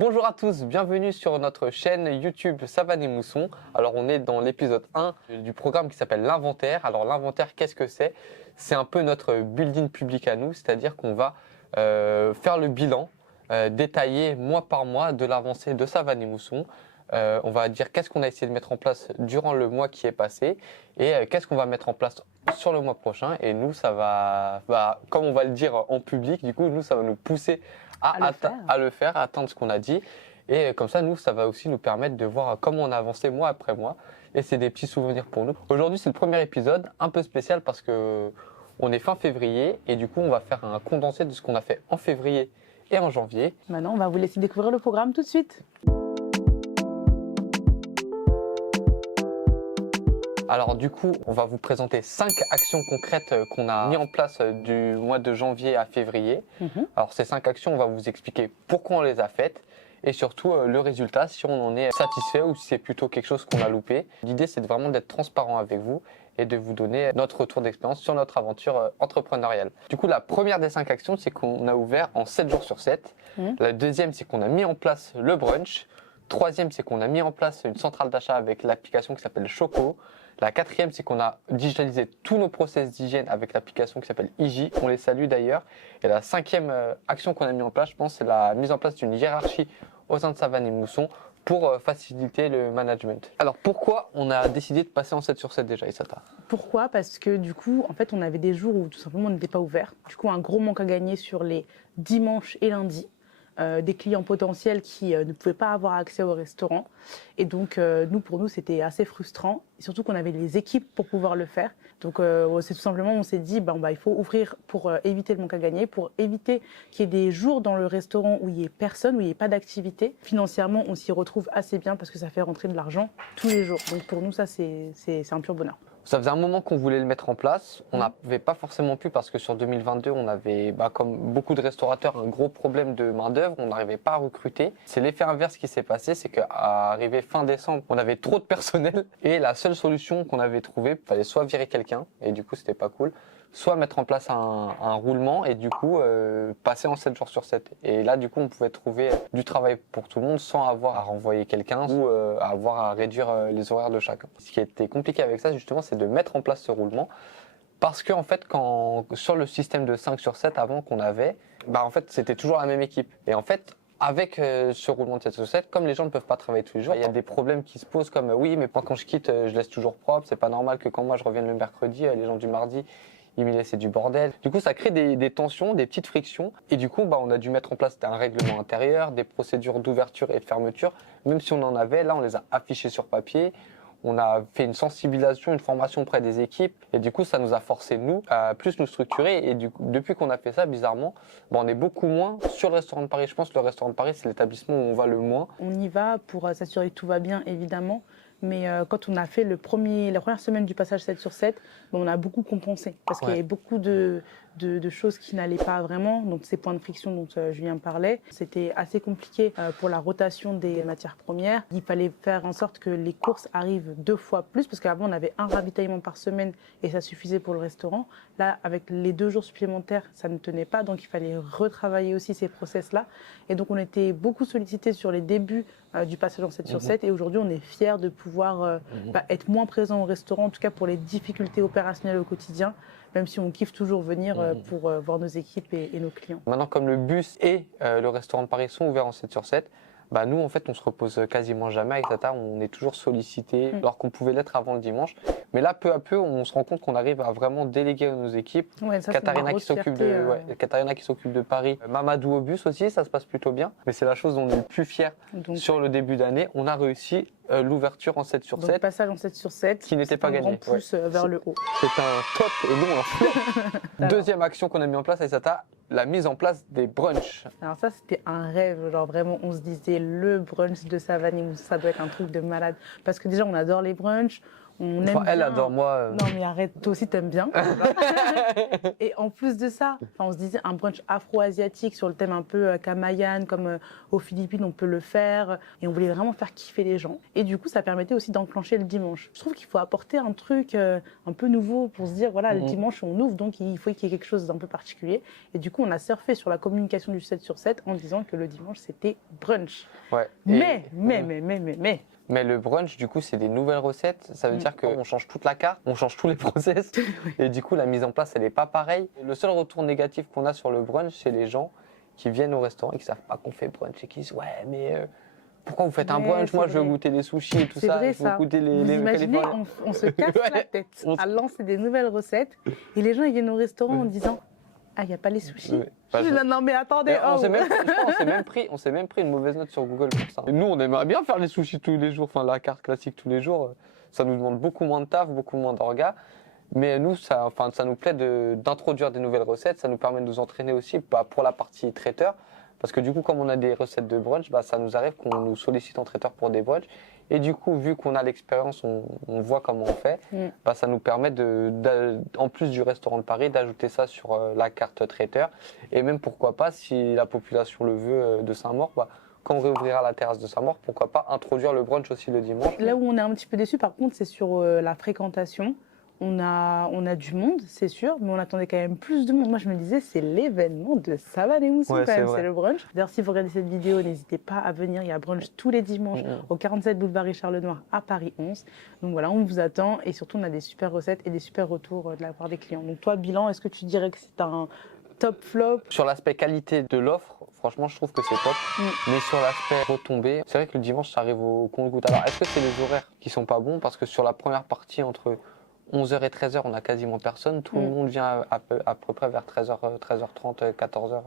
Bonjour à tous, bienvenue sur notre chaîne YouTube Savane et Mousson. Alors on est dans l'épisode 1 du programme qui s'appelle l'inventaire. Alors l'inventaire, qu'est-ce que c'est? C'est un peu notre building public à nous, c'est-à-dire qu'on va faire le bilan détaillé mois par mois de l'avancée de Savane et Mousson. On va dire qu'est-ce qu'on a essayé de mettre en place durant le mois qui est passé et qu'est-ce qu'on va mettre en place sur le mois prochain. Et nous, ça va, comme on va le dire en public, du coup, nous, ça va nous pousser à le faire, à atteindre ce qu'on a dit. Et comme ça, nous, ça va aussi nous permettre de voir comment on a avancé mois après mois. Et c'est des petits souvenirs pour nous. Aujourd'hui, c'est le premier épisode, un peu spécial parce que on est fin février et du coup, on va faire un condensé de ce qu'on a fait en février et en janvier. Maintenant, on va vous laisser découvrir le programme tout de suite. Alors du coup, on va vous présenter 5 actions concrètes qu'on a mis en place du mois de janvier à février. Alors ces 5 actions, on va vous expliquer pourquoi on les a faites et surtout le résultat, si on en est satisfait ou si c'est plutôt quelque chose qu'on a loupé. L'idée, c'est vraiment d'être transparent avec vous et de vous donner notre retour d'expérience sur notre aventure entrepreneuriale. Du coup, la première des 5 actions, c'est qu'on a ouvert en 7 jours sur 7. La deuxième, c'est qu'on a mis en place le brunch. Troisième, c'est qu'on a mis en place une centrale d'achat avec l'application qui s'appelle Choco. La quatrième, c'est qu'on a digitalisé tous nos process d'hygiène avec l'application qui s'appelle Igi. On les salue d'ailleurs. Et la cinquième action qu'on a mis en place, je pense, c'est la mise en place d'une hiérarchie au sein de Savane et Mousson pour faciliter le management. Alors pourquoi on a décidé de passer en 7 sur 7 déjà, Isata? Pourquoi? Parce que du coup, en fait, on avait des jours où tout simplement on n'était pas ouvert. Du coup, un gros manque à gagner sur les dimanches et lundis. Des clients potentiels qui ne pouvaient pas avoir accès au restaurant. Et donc, pour nous, c'était assez frustrant. Et surtout qu'on avait les équipes pour pouvoir le faire. Donc, c'est tout simplement, on s'est dit, il faut ouvrir pour éviter le manque à gagner, pour éviter qu'il y ait des jours dans le restaurant où il n'y ait personne, où il n'y ait pas d'activité. Financièrement, on s'y retrouve assez bien parce que ça fait rentrer de l'argent tous les jours. Donc, pour nous, ça, c'est un pur bonheur. Ça faisait un moment qu'on voulait le mettre en place. On n'avait pas forcément pu parce que sur 2022, on avait, comme beaucoup de restaurateurs, un gros problème de main-d'œuvre. On n'arrivait pas à recruter. C'est l'effet inverse qui s'est passé, c'est qu'à arriver fin décembre, on avait trop de personnel et la seule solution qu'on avait trouvée, il fallait soit virer quelqu'un et du coup, c'était pas cool, soit mettre en place un roulement et du coup passer en 7 jours sur 7. Et là, du coup, on pouvait trouver du travail pour tout le monde sans avoir à renvoyer quelqu'un ou avoir à réduire les horaires de chacun. Ce qui était compliqué avec ça, justement, c'est de mettre en place ce roulement. Parce que en fait, sur le système de 5 sur 7 avant qu'on avait, en fait, c'était toujours la même équipe. Et en fait, avec ce roulement de 7 sur 7, comme les gens ne peuvent pas travailler tous les jours, il y a des problèmes qui se posent comme oui, mais moi quand je quitte, je laisse toujours propre. C'est pas normal que quand moi je revienne le mercredi, les gens du mardi, ils me laissaient du bordel. Du coup, ça crée des tensions, des petites frictions. Et du coup, on a dû mettre en place un règlement intérieur, des procédures d'ouverture et de fermeture. Même si on en avait, là, on les a affichées sur papier. On a fait une sensibilisation, une formation auprès des équipes. Et du coup, ça nous a forcé, nous, à plus nous structurer. Et du coup, depuis qu'on a fait ça, bizarrement, on est beaucoup moins sur le restaurant de Paris. Je pense que le restaurant de Paris, c'est l'établissement où on va le moins. On y va pour s'assurer que tout va bien, évidemment. Mais quand on a fait la première semaine du passage 7 sur 7, on a beaucoup compensé. Parce qu'il y avait beaucoup de choses qui n'allaient pas vraiment. Donc ces points de friction dont Julien parlait. C'était assez compliqué pour la rotation des matières premières. Il fallait faire en sorte que les courses arrivent 2 fois plus. Parce qu'avant, on avait un ravitaillement par semaine et ça suffisait pour le restaurant. Là, avec les 2 jours supplémentaires, ça ne tenait pas. Donc il fallait retravailler aussi ces process-là. Et donc on était beaucoup sollicités sur les débuts du passage en 7 sur 7. Et aujourd'hui, on est fiers de pouvoir être moins présent au restaurant, en tout cas pour les difficultés opérationnelles au quotidien, même si on kiffe toujours venir pour voir nos équipes et nos clients. Maintenant, comme le bus et le restaurant de Paris sont ouverts en 7 sur 7, nous, en fait, on se repose quasiment jamais avec Tata. On est toujours sollicité, alors qu'on pouvait l'être avant le dimanche. Mais là, peu à peu, on se rend compte qu'on arrive à vraiment déléguer à nos équipes. Katharina qui s'occupe de Paris, Mamadou au bus aussi, ça se passe plutôt bien. Mais c'est la chose dont on est le plus fier sur le début d'année. On a réussi l'ouverture en 7 sur 7. Donc, passage en 7 sur 7, qui n'était pas gagné. Un grand pouce vers le haut. C'est un top et non un flop. Deuxième action qu'on a mis en place avec Tata, la mise en place des brunchs. Alors ça, c'était un rêve. Genre vraiment, on se disait le brunch de Savane et Mousson, ça doit être un truc de malade. Parce que déjà, on adore les brunchs. On Enfin, aime elle bien. adore moi. Non mais arrête, toi aussi t'aimes bien. Et en plus de ça, on se disait un brunch afro-asiatique sur le thème un peu kamayan, comme aux Philippines on peut le faire. Et on voulait vraiment faire kiffer les gens. Et du coup, ça permettait aussi d'enclencher le dimanche. Je trouve qu'il faut apporter un truc un peu nouveau pour se dire, voilà, le dimanche on ouvre, donc il faut qu'il y ait quelque chose d'un peu particulier. Et du coup, on a surfé sur la communication du 7 sur 7 en disant que le dimanche c'était brunch. Ouais. Mais le brunch, du coup, c'est des nouvelles recettes. Ça veut dire qu'on change toute la carte, on change tous les process. Et du coup, la mise en place, elle n'est pas pareille. Le seul retour négatif qu'on a sur le brunch, c'est les gens qui viennent au restaurant et qui ne savent pas qu'on fait brunch et qui disent ouais, mais pourquoi vous faites un brunch? Moi, je veux goûter les sushis et tout ça. Vrai, je veux goûter les Vous imaginez, Californiens. on se casse la tête à lancer des nouvelles recettes et les gens ils viennent au restaurant en disant ah, il n'y a pas les sushis. Non, mais attendez. On s'est même pris une mauvaise note sur Google pour ça. Et nous, on aimerait bien faire les sushis tous les jours, enfin la carte classique tous les jours. Ça nous demande beaucoup moins de taf, beaucoup moins d'orgas. Mais nous, ça nous plaît d'introduire des nouvelles recettes. Ça nous permet de nous entraîner aussi pour la partie traiteur. Parce que du coup, comme on a des recettes de brunch, ça nous arrive qu'on nous sollicite en traiteur pour des brunchs. Et du coup, vu qu'on a l'expérience, on voit comment on fait, ça nous permet, en plus du restaurant de Paris, d'ajouter ça sur la carte traiteur. Et même, pourquoi pas, si la population le veut, de Saint-Maur, quand on réouvrira la terrasse de Saint-Maur, pourquoi pas introduire le brunch aussi le dimanche. Là où on est un petit peu déçu, par contre, c'est sur la fréquentation. On a du monde, c'est sûr, mais on attendait quand même plus de monde. Moi, je me disais, c'est l'événement de Savane et Mousson, quand même, c'est le brunch. D'ailleurs, si vous regardez cette vidéo, n'hésitez pas à venir. Il y a brunch tous les dimanches au 47 boulevard Richard Lenoir à Paris 11. Donc voilà, on vous attend et surtout, on a des super recettes et des super retours de la part des clients. Donc toi, bilan, est-ce que tu dirais que c'est un top flop? Sur l'aspect qualité de l'offre, franchement, je trouve que c'est top. Mais sur l'aspect retombée, c'est vrai que le dimanche, ça arrive au compte-goutte. Alors, est-ce que c'est les horaires qui sont pas bons? Parce que sur la première partie, entre 11h et 13h, on a quasiment personne. Tout le monde vient à peu près vers 13h, 13h30, 14h,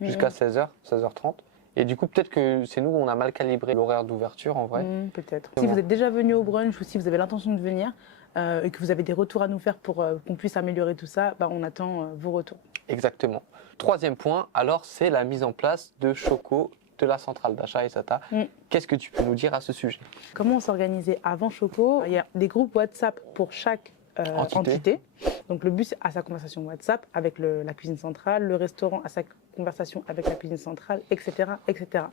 jusqu'à 16h, 16h30. Et du coup, peut-être que c'est nous, on a mal calibré l'horaire d'ouverture en vrai. Peut-être. Si vous êtes déjà venu au brunch ou si vous avez l'intention de venir et que vous avez des retours à nous faire pour qu'on puisse améliorer tout ça, on attend vos retours. Exactement. Troisième point, alors, c'est la mise en place de Choco de la centrale d'achat Aïssata. Qu'est-ce que tu peux nous dire à ce sujet? Comment on s'organisait avant Choco? Il y a des groupes WhatsApp pour chaque entité. Donc le bus a sa conversation WhatsApp avec la cuisine centrale, le restaurant a sa conversation avec la cuisine centrale, etc., etc.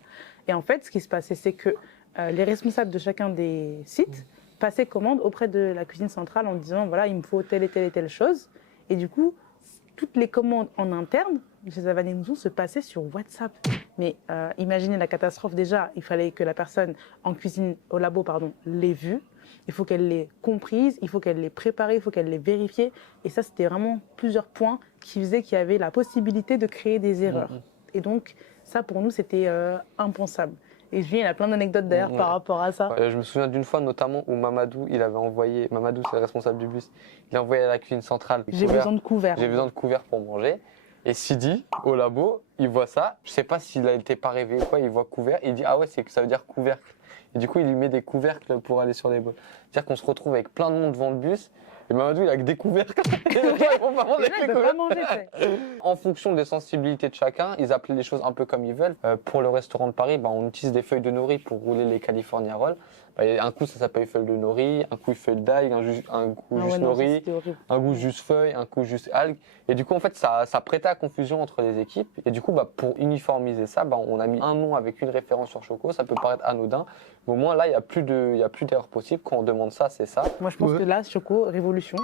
Et en fait, ce qui se passait, c'est que les responsables de chacun des sites passaient commande auprès de la cuisine centrale en disant voilà, il me faut telle et telle et telle chose. Et du coup, toutes les commandes en interne chez Savane et Mousson se passaient sur WhatsApp. Mais imaginez la catastrophe déjà, il fallait que la personne en cuisine, au labo, l'ait vue. Il faut qu'elle l'ait comprise, il faut qu'elle l'ait préparée, il faut qu'elle l'ait vérifiée. Et ça, c'était vraiment plusieurs points qui faisaient qu'il y avait la possibilité de créer des erreurs. Et donc, ça, pour nous, c'était impensable. Et Julien, il a plein d'anecdotes d'ailleurs par rapport à ça. Je me souviens d'une fois notamment où Mamadou, il avait envoyé, Mamadou c'est le responsable du bus, il a envoyé à la cuisine centrale. J'ai besoin de couverts. J'ai besoin de couverts pour manger. Et Sidi, au labo, il voit ça. Je sais pas s'il a été pas rêvé ou quoi, il voit couvert. Il dit ah ouais, c'est que ça veut dire couvercle. Et du coup, il lui met des couvercles pour aller sur les bols. C'est-à-dire qu'on se retrouve avec plein de monde devant le bus. Et Mamadou, il a que des couvercles. Et les gens, ils vont pas manger les couvercles. En fonction des sensibilités de chacun, ils appelaient les choses un peu comme ils veulent. Pour le restaurant de Paris, on utilise des feuilles de nori pour rouler les California Rolls. Un coup, ça s'appelle feuille de nori, un coup, feuille d'ail, un coup, juste nori, un coup, juste feuille, un coup, juste algues. Et du coup, en fait, ça prêtait à confusion entre les équipes. Et du coup, pour uniformiser ça, on a mis un nom avec une référence sur Choco. Ça peut paraître anodin. Mais au moins, là, il n'y a plus d'erreur possible. Quand on demande ça, c'est ça. Moi, je pense que là, Choco, révolution.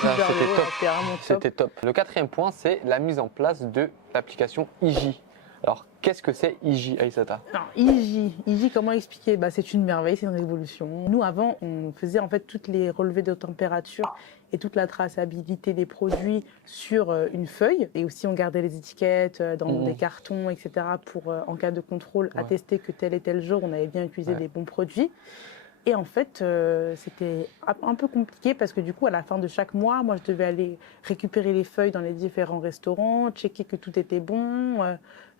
C'était top. C'était top. Le quatrième point, c'est la mise en place de l'application IJ. Alors, qu'est-ce que c'est IJ, Aïssata? IJ, comment expliquer? C'est une merveille, c'est une révolution. Nous, avant, on faisait en fait toutes les relevés de température et toute la traçabilité des produits sur une feuille. Et aussi, on gardait les étiquettes dans des cartons, etc. pour, en cas de contrôle, attester que tel et tel jour, on avait bien utilisé des bons produits. Et en fait, c'était un peu compliqué parce que du coup, à la fin de chaque mois, moi, je devais aller récupérer les feuilles dans les différents restaurants, checker que tout était bon,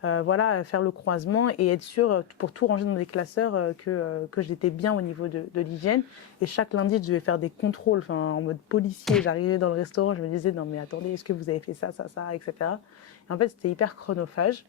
faire le croisement et être sûr, pour tout ranger dans des classeurs, que j'étais bien au niveau de l'hygiène. Et chaque lundi, je devais faire des contrôles, en mode policier. J'arrivais dans le restaurant, je me disais, non mais attendez, est-ce que vous avez fait ça, etc. Et en fait, c'était hyper chronophage.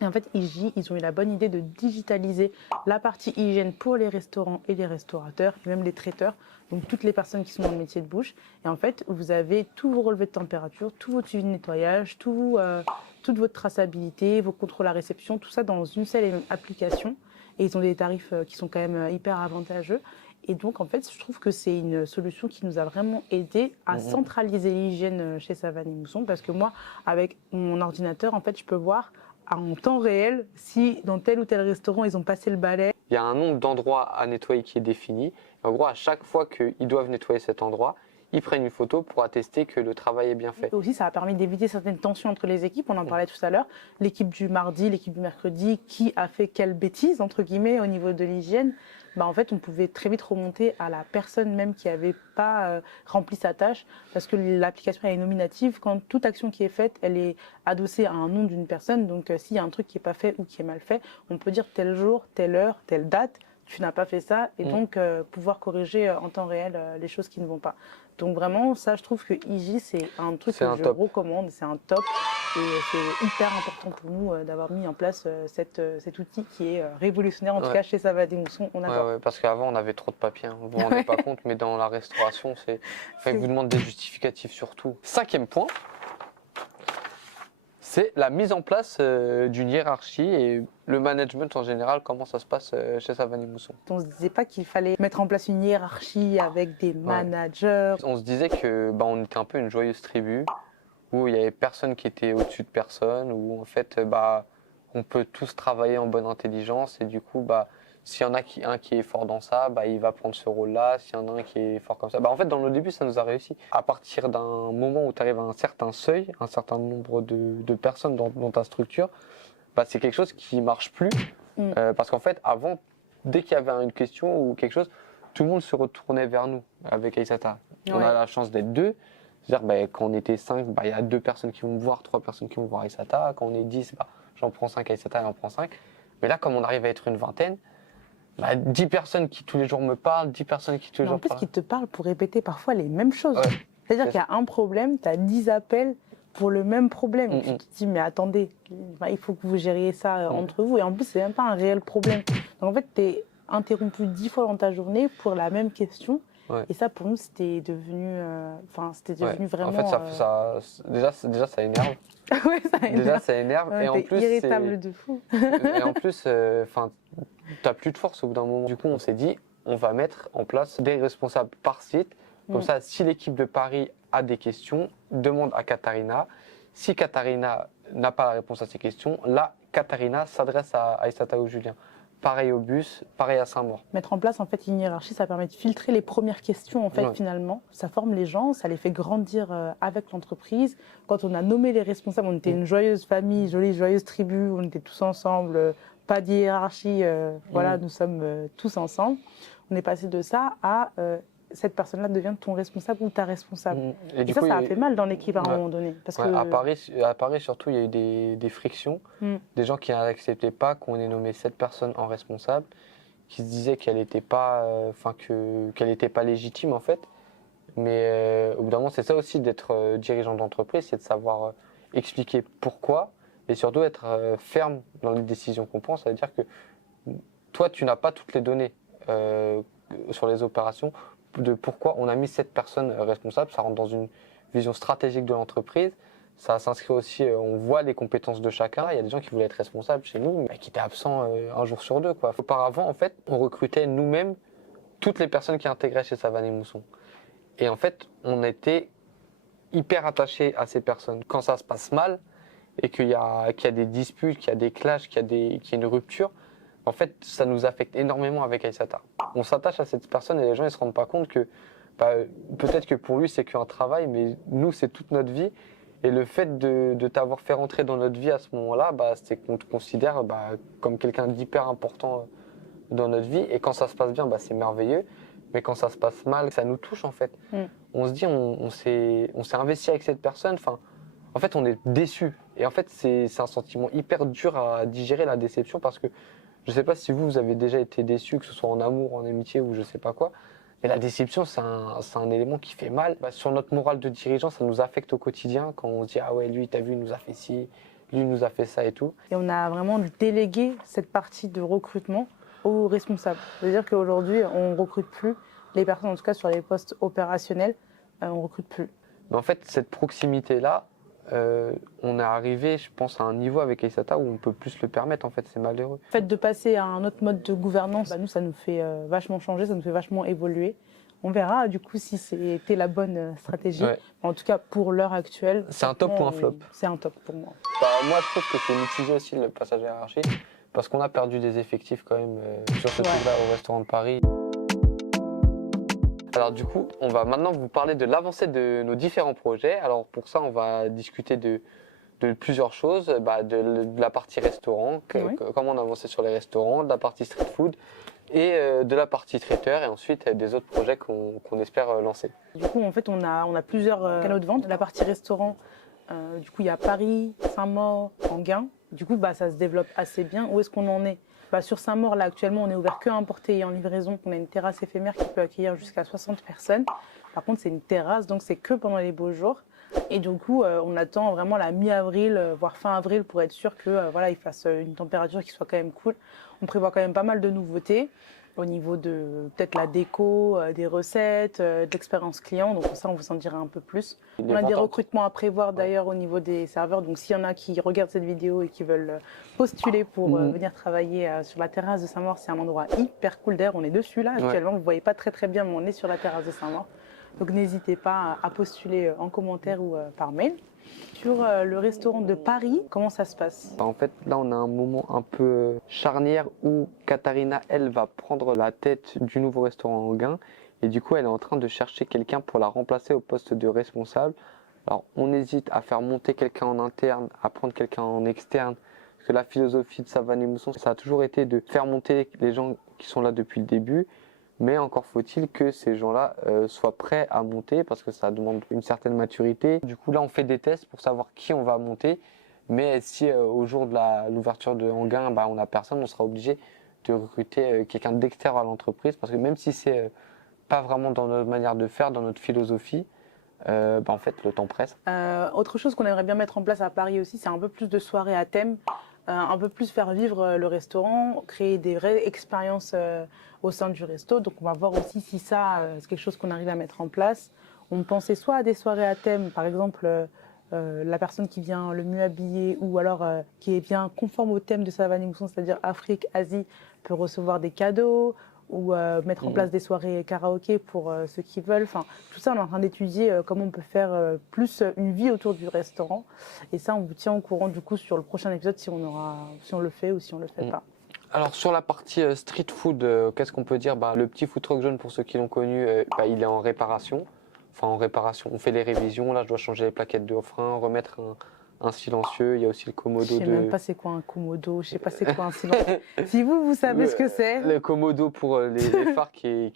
Et en fait, ils ont eu la bonne idée de digitaliser la partie hygiène pour les restaurants et les restaurateurs, et même les traiteurs, donc toutes les personnes qui sont dans le métier de bouche. Et en fait, vous avez tous vos relevés de température, tout votre suivi de nettoyage, toute votre traçabilité, vos contrôles à réception, tout ça dans une seule et même application. Et ils ont des tarifs qui sont quand même hyper avantageux. Et donc, en fait, je trouve que c'est une solution qui nous a vraiment aidé à centraliser l'hygiène chez Savane et Mousson, parce que moi, avec mon ordinateur, en fait, je peux voir en temps réel si dans tel ou tel restaurant ils ont passé le balai. Il y a un nombre d'endroits à nettoyer qui est défini. En gros, à chaque fois qu'ils doivent nettoyer cet endroit, ils prennent une photo pour attester que le travail est bien fait. Et aussi, ça a permis d'éviter certaines tensions entre les équipes. On en parlait tout à l'heure. L'équipe du mardi, l'équipe du mercredi, qui a fait quelle bêtise, entre guillemets, au niveau de l'hygiène. Bah, en fait, on pouvait très vite remonter à la personne même qui n'avait pas rempli sa tâche, parce que l'application est nominative. Quand toute action qui est faite, elle est adossée à un nom d'une personne. Donc, s'il y a un truc qui n'est pas fait ou qui est mal fait, on peut dire tel jour, telle heure, telle date, tu n'as pas fait ça, et donc pouvoir corriger en temps réel les choses qui ne vont pas. Donc vraiment, ça, je trouve que Igi, c'est un truc que je recommande, c'est un top, et c'est hyper important pour nous d'avoir mis en place cet outil qui est révolutionnaire, en tout cas chez Savane et Mousson, on adore. Ouais, parce qu'avant, on avait trop de papiers, hein. Vous vous rendez pas compte, mais dans la restauration, ils vous demandent des justificatifs sur tout. 5e point, c'est la mise en place d'une hiérarchie et le management en général, comment ça se passe chez Savane et Mousson. On ne se disait pas qu'il fallait mettre en place une hiérarchie avec des managers. On se disait que on était un peu une joyeuse tribu, où il n'y avait personne qui était au-dessus de personne, où en fait on peut tous travailler en bonne intelligence, et du coup s'il y en a un qui est fort dans ça, il va prendre ce rôle-là. S'il y en a un qui est fort comme ça, en fait dans le début ça nous a réussi. À partir d'un moment où tu arrives à un certain seuil, un certain nombre de personnes dans ta structure, c'est quelque chose qui marche plus. Parce qu'en fait avant, dès qu'il y avait une question ou quelque chose, tout le monde se retournait vers nous avec Aïssata. On a la chance d'être deux. C'est-à-dire quand on était 5, il y a 2 personnes qui vont me voir, 3 personnes qui vont voir Aïssata. Quand on est 10, j'en prends 5, Aïssata elle en prend 5. Mais là, comme on arrive à être une vingtaine, 10 personnes qui tous les jours me parlent, 10 personnes qui tous les jours parlent. En plus, qui te parlent pour répéter parfois les mêmes choses. C'est-à-dire qu'il y a un problème, tu as 10 appels pour le même problème. Et tu te dis, mais attendez, il faut que vous gériez ça entre vous. Et en plus, c'est même pas un réel problème. Donc en fait, tu es interrompu 10 fois dans ta journée pour la même question. Et ça, pour nous, c'était devenu, vraiment. En fait, déjà, ça énerve. Ouais, ça énerve. Déjà, ça énerve. Et en plus, irritable de fou. Et en plus, t'as plus de force au bout d'un moment. Du coup, on s'est dit, on va mettre en place des responsables par site. Comme ça, si l'équipe de Paris a des questions, demande à Katharina. Si Katharina n'a pas la réponse à ces questions, là, Katharina s'adresse à Aïssata ou Julien. Pareil au bus, pareil à Saint-Maur. Mettre en place en fait une hiérarchie, ça permet de filtrer les premières questions en fait finalement. Ça forme les gens, ça les fait grandir avec l'entreprise. Quand on a nommé les responsables, on était une joyeuse famille, joyeuse tribu, on était tous ensemble, pas de hiérarchie, voilà, nous sommes tous ensemble. On est passé de ça à cette personne-là devient ton responsable ou ta responsable. Et ça, ça a fait mal dans l'équipe à un moment donné. Parce que... à Paris, surtout, il y a eu des frictions. Des gens qui n'acceptaient pas qu'on ait nommé cette personne en responsable, qui se disaient qu'elle n'était pas, qu'elle n'était pas légitime, en fait. Mais au bout d'un moment, c'est ça aussi d'être dirigeant d'entreprise, c'est de savoir expliquer pourquoi et surtout être ferme dans les décisions qu'on prend. Ça veut dire que toi, tu n'as pas toutes les données sur les opérations de pourquoi on a mis cette personne responsable. Ça rentre dans une vision stratégique de l'entreprise. Ça s'inscrit aussi, on voit les compétences de chacun. Il y a des gens qui voulaient être responsables chez nous, mais qui étaient absents un jour sur 2, quoi. Auparavant, en fait, on recrutait nous-mêmes toutes les personnes qui intégraient chez Savane et Mousson. Et en fait, on était hyper attachés à ces personnes. Quand ça se passe mal et qu'il y a des disputes, qu'il y a des clashs, qu'il y a une rupture, en fait, ça nous affecte énormément avec Aïssata. On s'attache à cette personne et les gens ne se rendent pas compte que peut-être que pour lui, c'est qu'un travail, mais nous, c'est toute notre vie. Et le fait de t'avoir fait rentrer dans notre vie à ce moment-là, c'est qu'on te considère comme quelqu'un d'hyper important dans notre vie. Et quand ça se passe bien, c'est merveilleux. Mais quand ça se passe mal, ça nous touche en fait. On se dit, on s'est investi avec cette personne. En fait, on est déçu. Et en fait, c'est un sentiment hyper dur à digérer, la déception, parce que je ne sais pas si vous avez déjà été déçu, que ce soit en amour, en amitié ou je ne sais pas quoi. Mais la déception, c'est un élément qui fait mal. Sur notre morale de dirigeant, ça nous affecte au quotidien quand on se dit « Ah ouais, lui, t'as vu, il nous a fait ci. lui nous a fait ça et tout. Et on a vraiment délégué cette partie de recrutement aux responsables. C'est-à-dire qu'aujourd'hui, on ne recrute plus les personnes, en tout cas sur les postes opérationnels, on ne recrute plus. Mais en fait, cette proximité-là, on est arrivé, je pense, à un niveau avec Aïssata où on peut plus se le permettre. En fait, c'est malheureux. Le fait de passer à un autre mode de gouvernance, nous, ça nous fait vachement changer, ça nous fait vachement évoluer. On verra du coup si c'était la bonne stratégie. Ouais. En tout cas, pour l'heure actuelle, C'est un top ou un flop? C'est un top pour moi. Bah, moi, je trouve que c'est mitigé aussi le passage hiérarchique parce qu'on a perdu des effectifs quand même sur ce truc-là au restaurant de Paris. Alors du coup, on va maintenant vous parler de l'avancée de nos différents projets. Alors pour ça, on va discuter de plusieurs choses, de la partie restaurant, comment on a avancé sur les restaurants, de la partie street food et de la partie traiteur et ensuite des autres projets qu'on espère lancer. Du coup, en fait, on a plusieurs canaux de vente. La partie restaurant, du coup, il y a Paris, Saint-Maur, Enghien. Du coup, ça se développe assez bien. Où est-ce qu'on en est? Sur Saint-Maur, là, actuellement, on est ouvert que à importer et en livraison. On a une terrasse éphémère qui peut accueillir jusqu'à 60 personnes. Par contre, c'est une terrasse, donc c'est que pendant les beaux jours. Et du coup, on attend vraiment la mi-avril, voire fin avril, pour être sûr que il fasse une température qui soit quand même cool. On prévoit quand même pas mal de nouveautés au niveau de peut-être la déco, des recettes, de l'expérience client. Donc ça, on vous en dira un peu plus. On a des recrutements à prévoir d'ailleurs au niveau des serveurs. Donc s'il y en a qui regardent cette vidéo et qui veulent postuler pour venir travailler sur la terrasse de Saint-Maur, c'est un endroit hyper cool d'air. On est dessus là actuellement. Vous ne voyez pas très très bien, mais on est sur la terrasse de Saint-Maur. Donc n'hésitez pas à postuler en commentaire ou par mail. Sur le restaurant de Paris, comment ça se passe? En fait, là, on a un moment un peu charnière où Katharina, elle, va prendre la tête du nouveau restaurant Enghien. Et du coup, elle est en train de chercher quelqu'un pour la remplacer au poste de responsable. Alors, on hésite à faire monter quelqu'un en interne, à prendre quelqu'un en externe. Parce que la philosophie de Savane et Mousson, ça a toujours été de faire monter les gens qui sont là depuis le début. Mais encore faut-il que ces gens-là soient prêts à monter parce que ça demande une certaine maturité. Du coup, là, on fait des tests pour savoir qui on va monter. Mais si au jour de l'ouverture de Enghien, on n'a personne, on sera obligé de recruter quelqu'un d'extérieur à l'entreprise parce que même si c'est pas vraiment dans notre manière de faire, dans notre philosophie, en fait, le temps presse. Autre chose qu'on aimerait bien mettre en place à Paris aussi, c'est un peu plus de soirées à thème. Un peu plus faire vivre le restaurant, créer des vraies expériences au sein du resto. Donc on va voir aussi si ça, c'est quelque chose qu'on arrive à mettre en place. On pensait soit à des soirées à thème, par exemple la personne qui vient le mieux habillée ou alors qui est bien conforme au thème de Savane et Mousson, c'est-à-dire Afrique, Asie, peut recevoir des cadeaux ou mettre en place des soirées karaoké pour ceux qui veulent. Enfin, tout ça, on est en train d'étudier comment on peut faire plus une vie autour du restaurant. Et ça, on vous tient au courant du coup sur le prochain épisode si on le fait ou si on le fait pas. Alors sur la partie street food, qu'est-ce qu'on peut dire? Le petit food truck jaune, pour ceux qui l'ont connu, il est en réparation. Enfin en réparation, on fait les révisions. Là, je dois changer les plaquettes de frein, remettre un silencieux. Il y a aussi le commodo. Je sais même pas c'est quoi un commodo, je sais pas c'est quoi un silencieux. Si vous savez ce que c'est. Le commodo pour les phares qui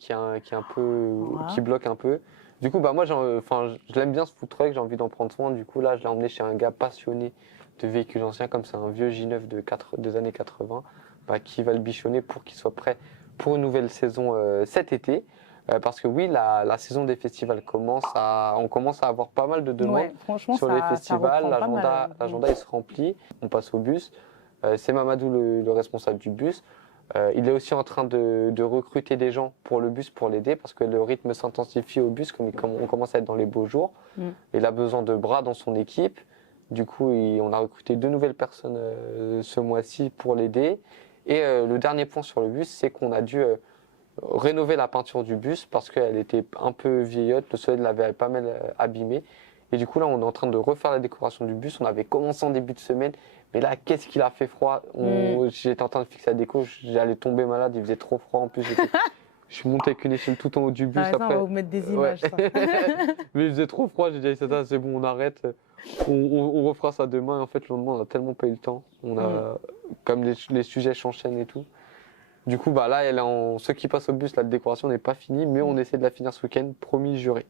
bloque un peu. Du coup, moi, je l'aime bien ce food truck, j'ai envie d'en prendre soin. Du coup, là, je l'ai emmené chez un gars passionné de véhicules anciens, comme c'est un vieux J9 des années 80, qui va le bichonner pour qu'il soit prêt pour une nouvelle saison cet été. Parce que oui, la saison des festivals commence, on commence à avoir pas mal de demandes sur les festivals. L'agenda il se remplit, on passe au bus. C'est Mamadou le responsable du bus. Il est aussi en train de recruter des gens pour le bus pour l'aider parce que le rythme s'intensifie au bus comme on commence à être dans les beaux jours. Il a besoin de bras dans son équipe. Du coup, on a recruté 2 nouvelles personnes ce mois-ci pour l'aider. Et le dernier point sur le bus, c'est qu'on a dû rénover la peinture du bus parce qu'elle était un peu vieillotte, le soleil l'avait pas mal abîmée. Et du coup, là, on est en train de refaire la décoration du bus. On avait commencé en début de semaine, mais là, qu'est-ce qu'il a fait froid. J'étais en train de fixer la déco, j'allais tomber malade, il faisait trop froid en plus. Je suis monté avec une échelle tout en haut du bus. Ça, on va vous mettre des images. Ça. Mais il faisait trop froid, j'ai dit, c'est bon, on arrête. On refera ça demain. Et en fait, le lendemain, on n'a tellement pas eu le temps. Comme les sujets s'enchaînent et tout. Du coup, là, ceux qui passent au bus, la décoration n'est pas finie, mais on essaie de la finir ce week-end, promis, juré.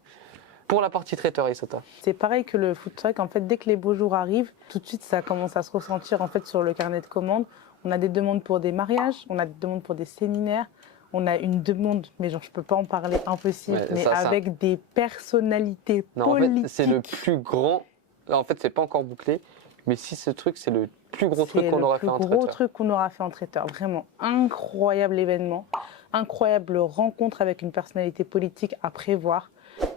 Pour la partie traiteur, Aïssata. C'est pareil que le food truck. En fait, dès que les beaux jours arrivent, tout de suite, ça commence à se ressentir en fait sur le carnet de commandes. On a des demandes pour des mariages, on a des demandes pour des séminaires. On a une demande, mais je peux pas en parler, impossible, avec des personnalités politiques. En fait, c'est le plus grand. En fait, c'est pas encore bouclé, Mais si ce truc, c'est le plus gros truc qu'on aura fait en C'est le plus gros truc qu'on aura fait en traiteur. Vraiment, incroyable événement, incroyable rencontre avec une personnalité politique à prévoir.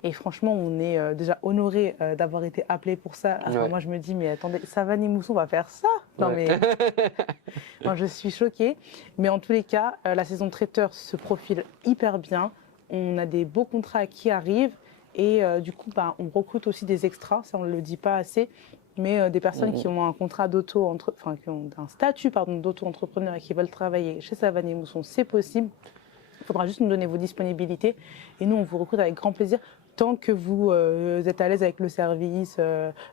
Et franchement, on est déjà honoré d'avoir été appelé pour ça. Enfin, moi, je me dis, mais attendez, Savane et Mousson va faire ça? Non, mais moi, je suis choquée. Mais en tous les cas, la saison traiteur se profile hyper bien. On a des beaux contrats qui arrivent. Et du coup, bah, on recrute aussi des extras, ça on ne le dit pas assez, mais des personnes qui ont un contrat qui ont un statut d'auto-entrepreneur et qui veulent travailler chez Savane et Mousson, c'est possible. Il faudra juste nous donner vos disponibilités et nous on vous recrute avec grand plaisir tant que vous êtes à l'aise avec le service.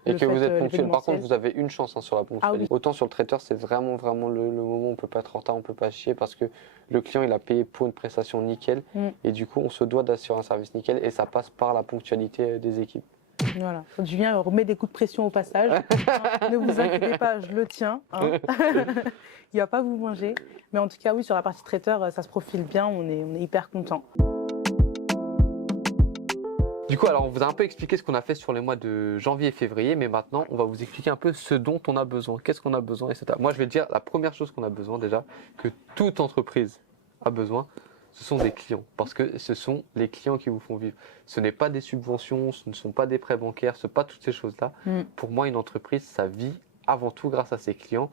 Et que vous êtes ponctuel. Par contre, vous avez une chance sur la ponctualité. Ah, oui. Autant sur le traiteur, c'est vraiment le moment où on ne peut pas être en retard, on ne peut pas chier parce que le client il a payé pour une prestation nickel et du coup on se doit d'assurer un service nickel et ça passe par la ponctualité des équipes. Voilà. Julien remet des coups de pression au passage. Ne vous inquiétez pas, je le tiens. Il ne va pas vous manger. Mais en tout cas, oui, sur la partie traiteur, ça se profile bien. On est hyper contents. Du coup, alors on vous a un peu expliqué ce qu'on a fait sur les mois de janvier et février, mais maintenant on va vous expliquer un peu ce dont on a besoin, qu'est-ce qu'on a besoin, etc. Moi, je vais te dire la première chose qu'on a besoin déjà, que toute entreprise a besoin, ce sont des clients, parce que ce sont les clients qui vous font vivre. Ce n'est pas des subventions, ce ne sont pas des prêts bancaires, ce n'est pas toutes ces choses-là. Pour moi, une entreprise, ça vit avant tout grâce à ses clients,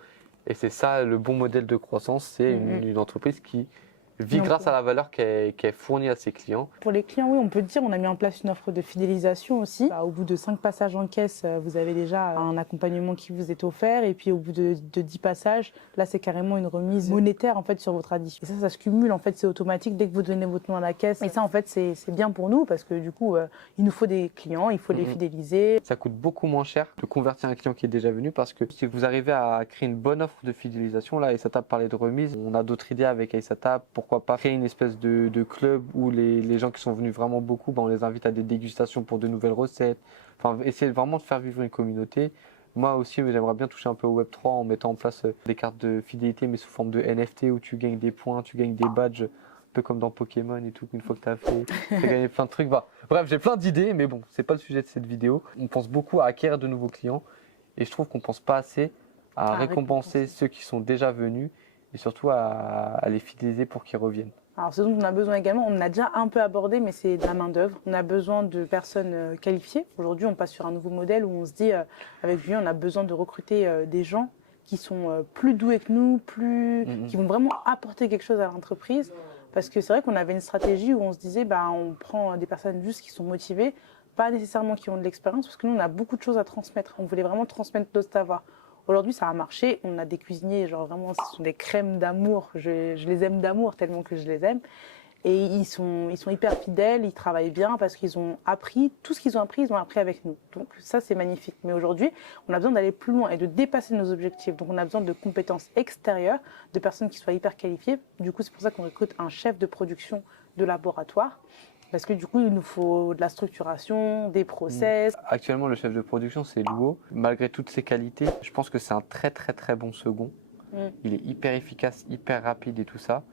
et c'est ça le bon modèle de croissance, c'est une entreprise qui vit grâce à la valeur qu'elle fournit à ses clients. Pour les clients, oui, on peut dire, on a mis en place une offre de fidélisation aussi. Au bout de 5 passages en caisse, vous avez déjà un accompagnement qui vous est offert. Et puis au bout de 10 passages, là, c'est carrément une remise monétaire en fait, sur votre addition. Et ça se cumule, en fait, c'est automatique dès que vous donnez votre nom à la caisse. Et ça, en fait, c'est bien pour nous parce que du coup, il nous faut des clients, il faut les fidéliser. Ça coûte beaucoup moins cher de convertir un client qui est déjà venu parce que si vous arrivez à créer une bonne offre de fidélisation, là, Aïssata parlait de remise, on a d'autres idées avec Aïssata. Pourquoi pas créer une espèce de club où les gens qui sont venus vraiment beaucoup, on les invite à des dégustations pour de nouvelles recettes. Enfin, essayer vraiment de faire vivre une communauté. Moi aussi, j'aimerais bien toucher un peu au Web3 en mettant en place des cartes de fidélité, mais sous forme de NFT où tu gagnes des points, tu gagnes des badges, un peu comme dans Pokémon et tout, qu'une fois que tu as fait, tu as gagné plein de trucs. Bah, bref, j'ai plein d'idées, mais bon, c'est pas le sujet de cette vidéo. On pense beaucoup à acquérir de nouveaux clients et je trouve qu'on pense pas assez à récompenser ceux qui sont déjà venus et surtout à les fidéliser pour qu'ils reviennent. Alors, ce dont on a besoin également, on a déjà un peu abordé, mais c'est de la main-d'œuvre. On a besoin de personnes qualifiées. Aujourd'hui, on passe sur un nouveau modèle où on se dit, avec Julien, on a besoin de recruter des gens qui sont plus doués que nous, qui vont vraiment apporter quelque chose à l'entreprise. Parce que c'est vrai qu'on avait une stratégie où on se disait, on prend des personnes juste qui sont motivées, pas nécessairement qui ont de l'expérience, parce que nous, on a beaucoup de choses à transmettre. On voulait vraiment transmettre notre savoir. Aujourd'hui, ça a marché. On a des cuisiniers, genre vraiment, ce sont des crèmes d'amour. Je les aime d'amour tellement que je les aime. Et ils sont hyper fidèles, ils travaillent bien parce qu'ils ont appris, tout ce qu'ils ont appris, ils ont appris avec nous. Donc ça, c'est magnifique. Mais aujourd'hui, on a besoin d'aller plus loin et de dépasser nos objectifs. Donc on a besoin de compétences extérieures, de personnes qui soient hyper qualifiées. Du coup, c'est pour ça qu'on recrute un chef de production de laboratoire. Parce que du coup, il nous faut de la structuration, des process. Actuellement, le chef de production, c'est Louo. Malgré toutes ses qualités, je pense que c'est un très bon second. Il est hyper efficace, hyper rapide et tout ça.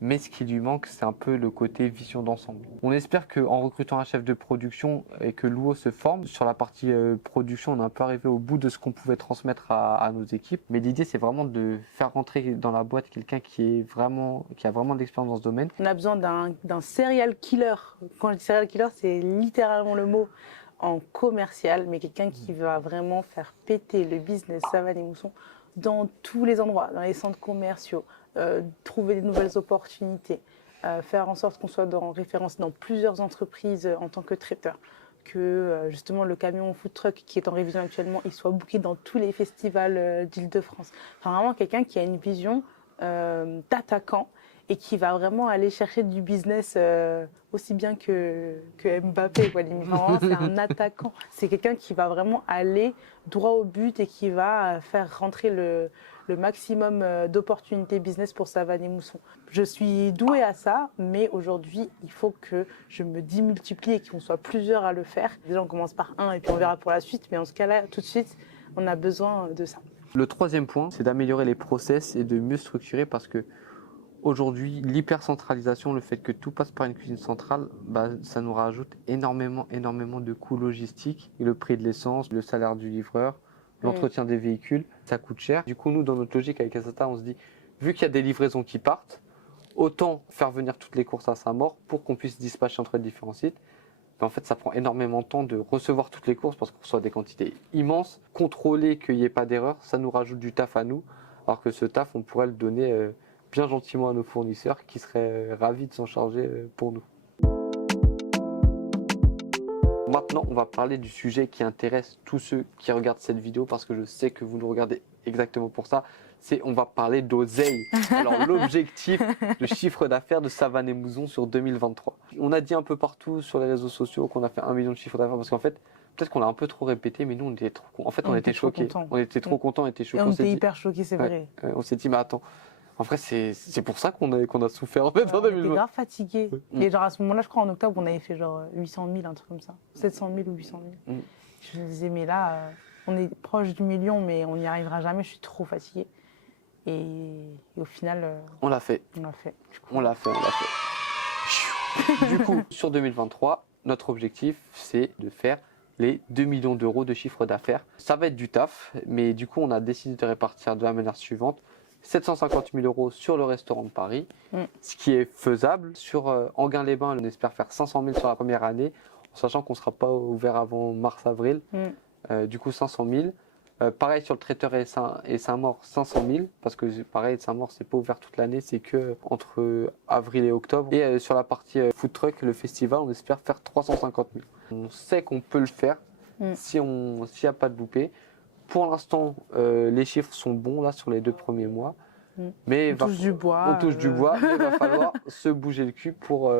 Mais ce qui lui manque, c'est un peu le côté vision d'ensemble. On espère qu'en recrutant un chef de production et que Louo se forme, sur la partie production, on est un peu arrivé au bout de ce qu'on pouvait transmettre à nos équipes. Mais l'idée, c'est vraiment de faire rentrer dans la boîte quelqu'un qui a vraiment de l'expérience dans ce domaine. On a besoin d'un serial killer. Quand je dis serial killer, c'est littéralement le mot en commercial, mais quelqu'un qui va vraiment faire péter le business Savane et Mousson dans tous les endroits, dans les centres commerciaux, trouver des nouvelles opportunités, faire en sorte qu'on soit en référence dans plusieurs entreprises en tant que traiteur, que justement le camion food truck qui est en révision actuellement, il soit booké dans tous les festivals d'Île-de-France. Enfin, vraiment quelqu'un qui a une vision d'attaquant et qui va vraiment aller chercher du business aussi bien que Mbappé. Vraiment, c'est un attaquant. C'est quelqu'un qui va vraiment aller droit au but et qui va faire rentrer le maximum d'opportunités business pour Savane et Mousson. Je suis douée à ça, mais aujourd'hui, il faut que je me démultiplie et qu'on soit plusieurs à le faire. Déjà, on commence par un et puis on verra pour la suite, mais en ce cas-là, tout de suite, on a besoin de ça. Le troisième point, c'est d'améliorer les process et de mieux structurer parce que aujourd'hui, l'hypercentralisation, le fait que tout passe par une cuisine centrale, ça nous rajoute énormément de coûts logistiques. Et le prix de l'essence, le salaire du livreur, l'entretien des véhicules, ça coûte cher. Du coup, nous, dans notre logique avec Casata, on se dit, vu qu'il y a des livraisons qui partent, autant faire venir toutes les courses à Saint-Maur pour qu'on puisse dispatcher entre les différents sites. Mais en fait, ça prend énormément de temps de recevoir toutes les courses parce qu'on reçoit des quantités immenses. Contrôler qu'il n'y ait pas d'erreur, ça nous rajoute du taf à nous. Alors que ce taf, on pourrait le donner bien gentiment à nos fournisseurs qui seraient ravis de s'en charger pour nous. Maintenant, on va parler du sujet qui intéresse tous ceux qui regardent cette vidéo parce que je sais que vous nous regardez exactement pour ça. On va parler d'oseille. Alors l'objectif, le chiffre d'affaires de Savane et Mouzon sur 2023. On a dit un peu partout sur les réseaux sociaux qu'on a fait 1 million de chiffre d'affaires parce qu'en fait, peut-être qu'on l'a un peu trop répété, mais nous on était trop, en fait, on était choqués. On était trop contents, on était choqués. Et on était hyper choqués, c'est vrai. On s'est dit, mais attends, en vrai, c'est pour ça qu'on a souffert en fait en 2020. On était grave fatigués. Et genre à ce moment-là, je crois en octobre, on avait fait genre 800 000, un truc comme ça. 700 000 ou 800 000. Je me disais, mais là, on est proche du million, mais on n'y arrivera jamais, je suis trop fatiguée. Et au final, on l'a fait. On l'a fait. On l'a fait. Du coup, sur 2023, notre objectif, c'est de faire les 2 millions d'euros de chiffre d'affaires. Ça va être du taf, mais du coup, on a décidé de répartir de la manière suivante. 750 000 euros sur le restaurant de Paris, ce qui est faisable. Sur Enghien-les-Bains, on espère faire 500 000 sur la première année, en sachant qu'on ne sera pas ouvert avant mars-avril. Du coup, 500 000. Pareil sur le traiteur et Saint-Maur, 500 000, parce que pareil, Saint-Maur, c'est pas ouvert toute l'année, c'est que entre avril et octobre. Et sur la partie food truck, le festival, on espère faire 350 000. On sait qu'on peut le faire s'il n'y a pas de loupé. Pour l'instant, les chiffres sont bons là sur les 2 premiers mois. Mais on touche du bois. Mais il va falloir se bouger le cul pour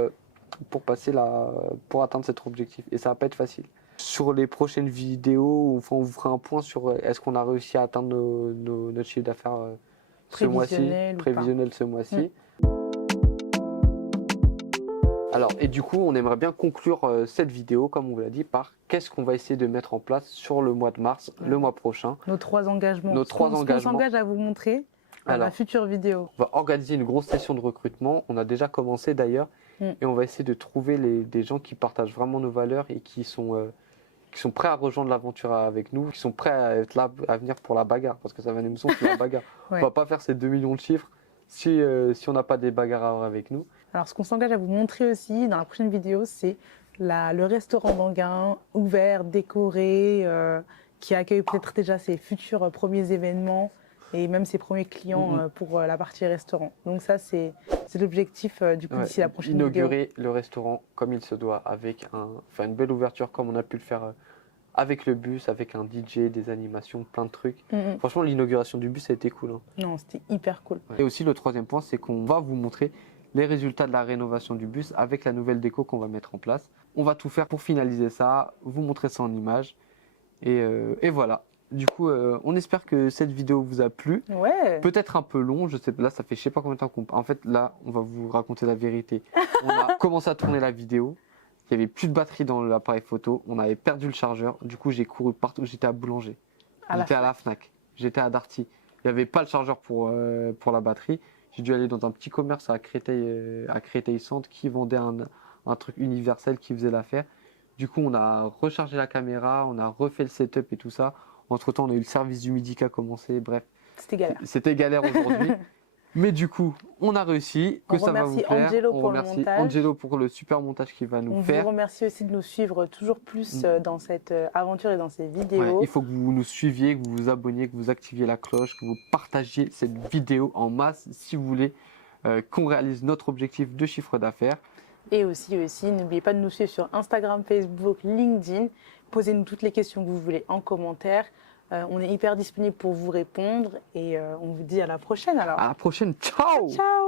atteindre cet objectif. Et ça va pas être facile. Sur les prochaines vidéos, on vous fera un point sur est-ce qu'on a réussi à atteindre notre chiffre d'affaires ce mois-ci, prévisionnel ce mois-ci. Alors, et du coup, on aimerait bien conclure cette vidéo, comme on vous l'a dit, par qu'est-ce qu'on va essayer de mettre en place sur le mois de mars, le mois prochain. Nos 3 engagements. Ce qu'on s'engage à vous montrer dans la future vidéo. On va organiser une grosse session de recrutement. On a déjà commencé d'ailleurs. Et on va essayer de trouver des gens qui partagent vraiment nos valeurs et qui sont prêts à rejoindre l'aventure avec nous, qui sont prêts à être là, à venir pour la bagarre. Parce que ça va nous c'est la bagarre. On ne va pas faire ces 2 millions de chiffres si on n'a pas des bagarres avec nous. Alors, ce qu'on s'engage à vous montrer aussi dans la prochaine vidéo, c'est le restaurant d'Enghien, ouvert, décoré, qui accueille peut-être déjà ses futurs premiers événements et même ses premiers clients pour la partie restaurant. Donc ça, c'est l'objectif du coup d'ici la prochaine vidéo. Inaugurer le restaurant comme il se doit, avec une belle ouverture comme on a pu le faire avec le bus, avec un DJ, des animations, plein de trucs. Franchement, l'inauguration du bus, ça a été cool. Hein. Non, c'était hyper cool. Et aussi, le troisième point, c'est qu'on va vous montrer les résultats de la rénovation du bus avec la nouvelle déco qu'on va mettre en place. On va tout faire pour finaliser ça, vous montrer ça en images. Et voilà. Du coup, on espère que cette vidéo vous a plu. Ouais. Peut-être un peu long, je sais. Là, ça fait je sais pas combien de temps qu'on. En fait, là, on va vous raconter la vérité. On a commencé à tourner la vidéo. Il n'y avait plus de batterie dans l'appareil photo. On avait perdu le chargeur. Du coup, j'ai couru partout. J'étais à Boulanger. J'étais à la Fnac. J'étais à Darty. Il n'y avait pas le chargeur pour la batterie. J'ai dû aller dans un petit commerce à Créteil Centre qui vendait un truc universel qui faisait l'affaire. Du coup, on a rechargé la caméra, on a refait le setup et tout ça. Entre-temps, on a eu le service du midi qui a commencé. Bref, c'était galère aujourd'hui. Mais du coup, on a réussi, que ça va vous plaire. On remercie Angelo pour le super montage qu'il va nous faire. On vous remercie aussi de nous suivre toujours plus dans cette aventure et dans ces vidéos. Ouais, il faut que vous nous suiviez, que vous vous abonniez, que vous activiez la cloche, que vous partagiez cette vidéo en masse si vous voulez qu'on réalise notre objectif de chiffre d'affaires. Et aussi, n'oubliez pas de nous suivre sur Instagram, Facebook, LinkedIn. Posez-nous toutes les questions que vous voulez en commentaire. On est hyper disponible pour vous répondre et on vous dit à la prochaine alors. À la prochaine, ciao! Ciao!